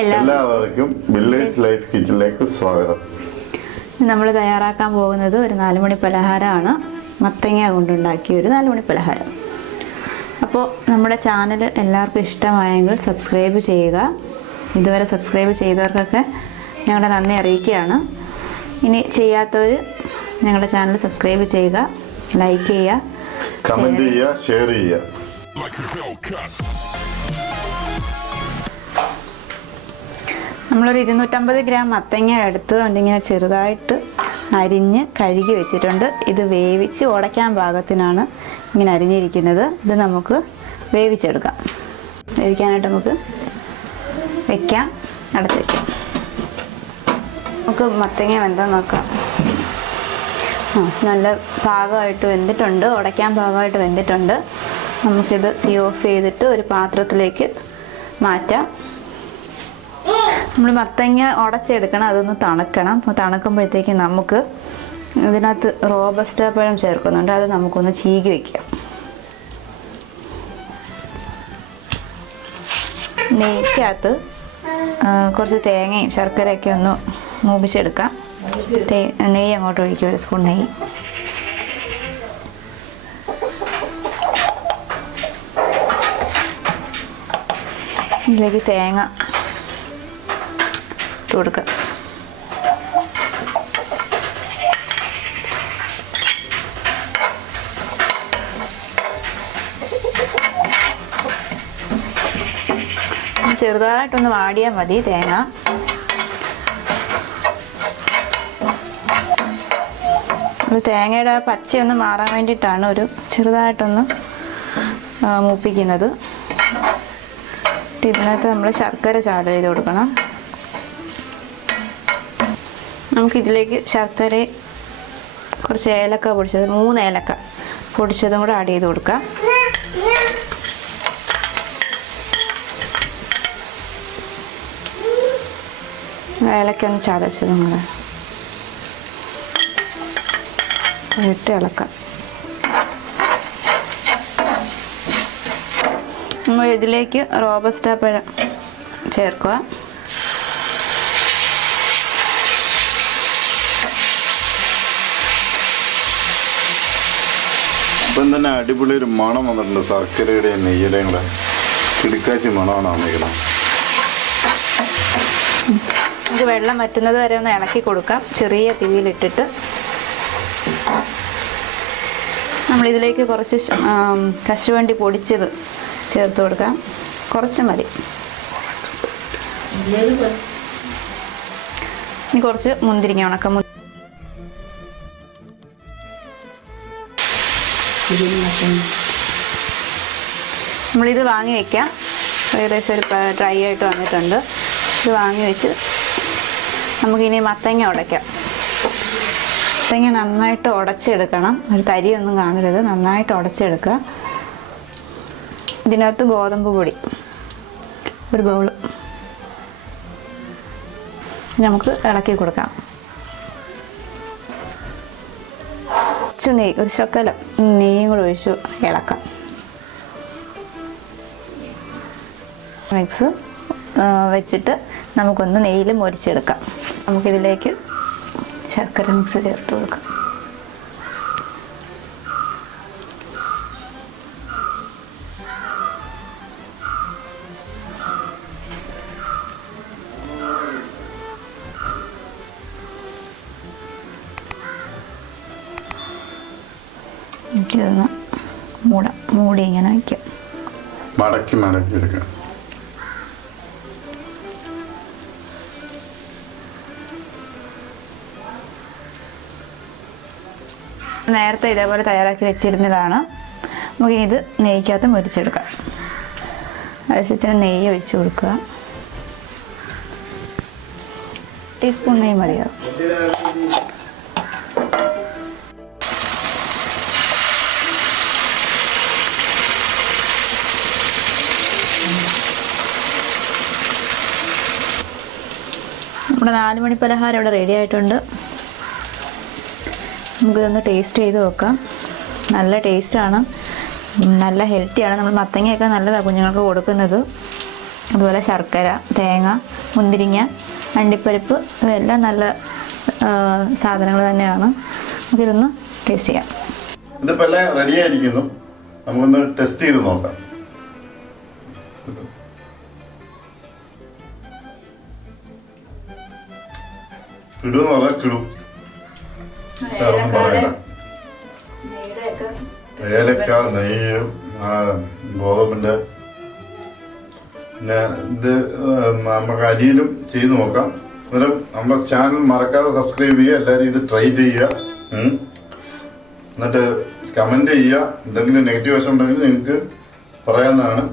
എല്ലാവർക്കും village life കിച്ചണിലേക്ക് സ്വാഗതം. നമ്മൾ തയ്യാറാക്കാൻ പോകുന്നത് ഒരു 4 മണി പലഹാരമാണ്. മത്തങ്ങ കൊണ്ടുണ്ടാക്കിയ ഒരു 4 മണി പലഹാരം. അപ്പോൾ നമ്മുടെ ചാനൽ എല്ലാവർക്കും ഇഷ്ടമായെങ്കിൽ സബ്സ്ക്രൈബ് ചെയ്യുക. ഇതുവരെ സബ്സ്ക്രൈബ് ചെയ്തവർക്കൊക്കെ ഞങ്ങളുടെ നന്ദി അറിയിക്കുകയാണ്. ഇനി ചെയ്യാത്തവർ ഞങ്ങളുടെ ചാനൽ സബ്സ്ക്രൈബ് ചെയ്യുക, ലൈക്ക് ചെയ്യുക, കമന്റ് ചെയ്യുക, ഷെയർ ചെയ്യുക. നമ്മളൊരു 250 ഗ്രാം മത്തങ്ങ എടുത്ത് ഇങ്ങനെ ചെറുതായിട്ട് അരിഞ്ഞ് കഴുകി വെച്ചിട്ടുണ്ട്. ഇത് വേവിച്ച് ഉടയ്ക്കാൻ പാകത്തിനാണ് ഇങ്ങനെ അരിഞ്ഞിരിക്കുന്നത്. ഇത് നമുക്ക് വേവിച്ചെടുക്കാം. വേവിക്കാനായിട്ട് നമുക്ക് വെക്കാം, അടച്ച് വയ്ക്കാം. നമുക്ക് മത്തങ്ങ വെന്താന്ന് നോക്കാം. നല്ല പാകമായിട്ട് വെന്തിട്ടുണ്ട്, ഉടയ്ക്കാൻ പാകമായിട്ട് വെന്തിട്ടുണ്ട്. നമുക്കിത് തീ ഓഫ് ചെയ്തിട്ട് ഒരു പാത്രത്തിലേക്ക് മാറ്റാം. നമ്മൾ മത്തങ്ങ ഉടച്ചെടുക്കണം, അതൊന്ന് തണുക്കണം. അപ്പോൾ തണുക്കുമ്പോഴത്തേക്ക് നമുക്ക് ഇതിനകത്ത് റോബസ്റ്റ പഴം ചേർക്കുന്നുണ്ട്, അത് നമുക്കൊന്ന് ചീകി വയ്ക്കാം. നെയ്ക്കകത്ത് കുറച്ച് തേങ്ങയും ശർക്കരയൊക്കെ ഒന്ന് മൂപ്പിച്ചെടുക്കാം. നെയ്യ് അങ്ങോട്ട് ഒഴിക്കും, 1 സ്പൂൺ നെയ്യ്. ഇതിലേക്ക് തേങ്ങ ഇട്ട് കൊടുക്കുക. ചെറുതായിട്ടൊന്ന് വാടിയാൽ മതി തേങ്ങ. തേങ്ങയുടെ പച്ചയൊന്ന് മാറാൻ വേണ്ടിയിട്ടാണ് ഒരു ചെറുതായിട്ടൊന്ന് മൂപ്പിക്കുന്നത്. ഇതിനകത്ത് നമ്മൾ ശർക്കര ചാട് ചെയ്ത് കൊടുക്കണം. നമുക്കിതിലേക്ക് ശർക്കര, കുറച്ച് ഏലക്ക പൊടിച്ചത്, 3 ഏലക്ക പൊടിച്ചതും കൂടെ ആഡ് ചെയ്ത് കൊടുക്കാം. ഏലക്ക ഒന്ന് ചതച്ചതും കൂടെ ഇട്ട് ഇളക്കാം. നമ്മൾ ഇതിലേക്ക് റോബസ്റ്റ പഴം ചേർക്കുക. ഇപ്പം തന്നെ അടിപൊളി ഒരു മണം വന്നിട്ടുണ്ട്. ശർക്കരയുടെയും നെയ്യുടെയും കൂടെ കിടുക്കാച്ചി മണമാണ് വന്നിരിക്കുന്നത്. നമുക്ക് വെള്ളം വറ്റുന്നത് വരെ ഒന്ന് ഇളക്കി കൊടുക്കാം, ചെറിയ തീയിലിട്ടിട്ട്. നമ്മളിതിലേക്ക് കുറച്ച് കശുവണ്ടി പൊടിച്ചത് ചേർത്ത് കൊടുക്കാം. കുറച്ച് മതി. ഇനി കുറച്ച് മുന്തിരിങ്ങ, ഉണക്ക നമ്മളിത് വാങ്ങി വയ്ക്കാം. ഏകദേശം ഒരു ഡ്രൈ ആയിട്ട് വന്നിട്ടുണ്ട്. ഇത് വാങ്ങി വെച്ച് നമുക്കിനി മത്തങ്ങ ഉടയ്ക്കാം. മത്തങ്ങ നന്നായിട്ട് ഉടച്ചെടുക്കണം, ഒരു തരിയൊന്നും കാണരുത്. നന്നായിട്ട് ഉടച്ചെടുക്കുക. ഇതിനകത്ത് ഗോതമ്പ് പൊടി 1 ബൗൾ നമുക്ക് ഇളക്കി കൊടുക്കാം. നെയ്യ്, ഒരു ശകലം നെയ്യും കൂടെ ഒഴിച്ച് ഇളക്കാം. മിക്സ് വെച്ചിട്ട് നമുക്കൊന്ന് നെയ്യിൽ മൊരിച്ചെടുക്കാം. നമുക്കിതിലേക്ക് ശർക്കര മിക്സ് ചേർത്ത് കൊടുക്കാം. എനിക്കിതൊന്ന് മൂടി ഇങ്ങനെ വയ്ക്കാം. മടക്കി എടുക്കാം. നേരത്തെ ഇതേപോലെ തയ്യാറാക്കി വെച്ചിരുന്നതാണ്. നമുക്കിനി ഇത് നെയ്ക്കകത്ത് മുരിച്ചെടുക്കാം. ആവശ്യത്തിന് നെയ്യ് ഒഴിച്ചു കൊടുക്കുക. ടീസ്പൂൺ നെയ്യ് മതിയാവും. നമ്മുടെ 4 മണി പലഹാരം ഇവിടെ റെഡി ആയിട്ടുണ്ട്. നമുക്കിതൊന്ന് ടേസ്റ്റ് ചെയ്ത് നോക്കാം. നല്ല ടേസ്റ്റാണ്, നല്ല ഹെൽത്തിയാണ്. നമ്മൾ മത്തങ്ങയൊക്കെ നല്ലതാണ് കുഞ്ഞുങ്ങൾക്ക് കൊടുക്കുന്നത്. അതുപോലെ ശർക്കര, തേങ്ങ, മുന്തിരിങ്ങ, അണ്ടിപ്പരിപ്പ് ഇവയെല്ലാം നല്ല സാധനങ്ങൾ തന്നെയാണ്. നമുക്കിതൊന്ന് ടേസ്റ്റ് ചെയ്യാം. ഇതിപ്പോൾ എല്ലാം റെഡി ആയിരിക്കുന്നു. നമുക്കൊന്ന് ടെസ്റ്റ് ചെയ്ത് നോക്കാം. കിടുന്ന് പറഞ്ഞാൽ കിടും. ഒന്നും പറയില്ല. ഏലക്ക, നെയ്യ്, ഗോതമ്പിന്റെ, പിന്നെ ഇത് നമുക്ക് അരിയിലും ചെയ്ത് നോക്കാം. അന്നേരം നമ്മുടെ ചാനൽ മറക്കാതെ സബ്സ്ക്രൈബ് ചെയ്യുക. എല്ലാവരും ഇത് ട്രൈ ചെയ്യുക. എന്നിട്ട് കമന്റ് ചെയ്യുക. എന്തെങ്കിലും നെഗറ്റീവ് വശം ഉണ്ടെങ്കിൽ നിങ്ങൾക്ക് പറയാവുന്നതാണ്.